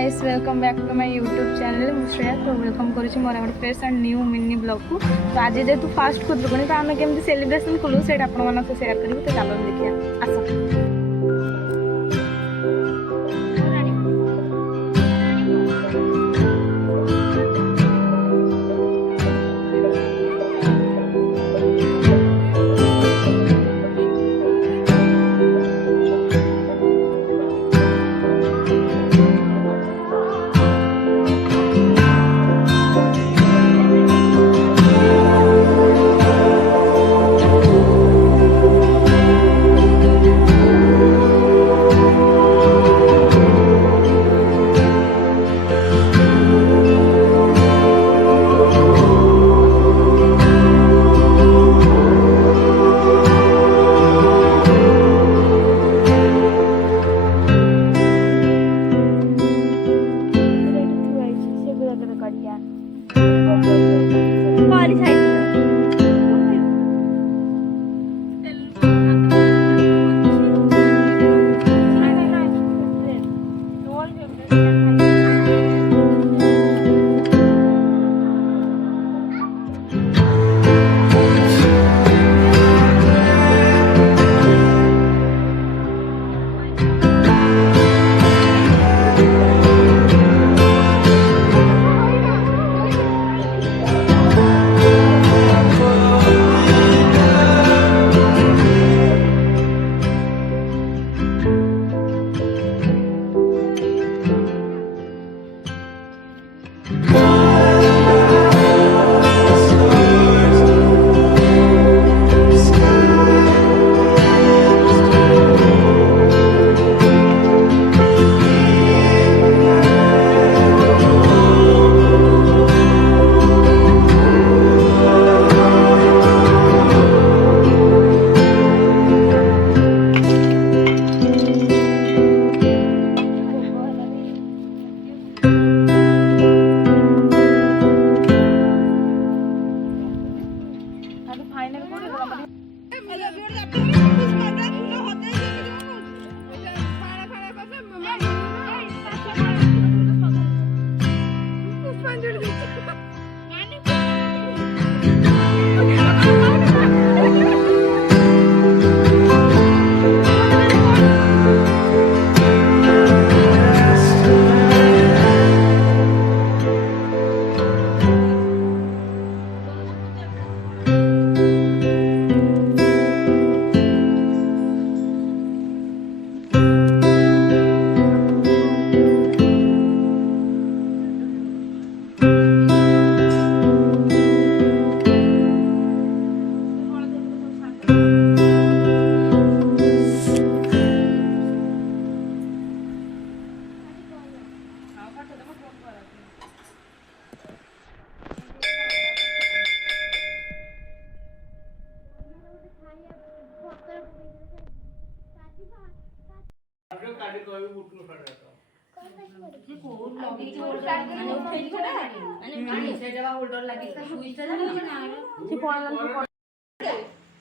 Guys welcome back to my YouTube channel Shreya. तो welcome करुँच मोर गोटे fresh and new mini vlog को। तो आज जेहेतु फास्ट खुदुरुकुणी तो आम केमती सेलिब्रेशन कलु से आप सेयार करूँ। तो चलो देखिए आस।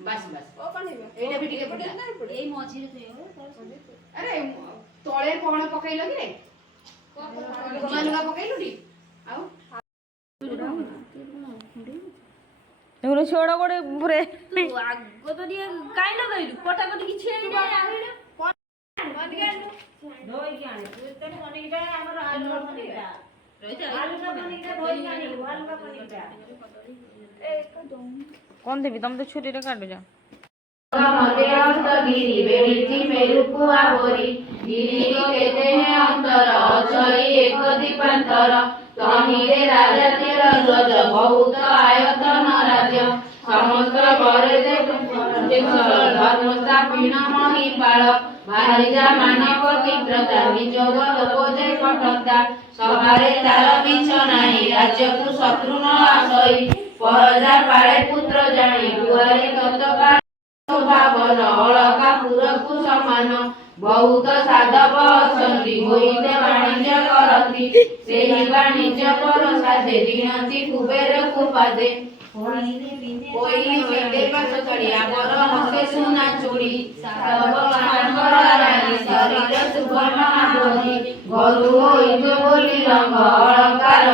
बस बस एटा भी टिके फुटा एई मझी रे अरे तळे कोण पकैलो कि रे मलगा पकैलु टी आउ देखो छोड़ गोटे पुरे आगो तो दिए काई लगाइलु पटा को किछि नै आइले कोन के धोई के आने तने पनीरटा हमर आलू पनीरटा आलू का पनीरटा धोई के आने आलू का पनीरटा कौन देवी तुम तो छुरी रे काटो जा मते अंत गिरी बेडिची मेरुपु आवरी गिरी केते है अंतर अछई एक दीपांतर तहिरे राजा तेर ध्वज बहुत आयतन राज्य समस्त करे जे धर्म स्थापीन महिपाल भारिजा मानवती प्रता निजोग लोकोजे कटता सभारे तार बिछ नाही राज्य को शत्रु न आसई परजा पाळे पुत्र जानी दुआरी तत्का भावन अलका पुरकु समान बहुत साधव अछंती होइते वाणिज्य करती सेही वाणिज्य परसादे दिनती कुबेर कुपादे कोई विदे पास चढ़िया बर हसे सुना चूड़ी सब मानकर रानी ଶରୀର ସୁବର୍ଣ୍ଣ ଆବୋଧି ଗୋରୁ ହୋଇଛୁ ବୋଲି ରଙ୍ଗ ଅଳଙ୍କାର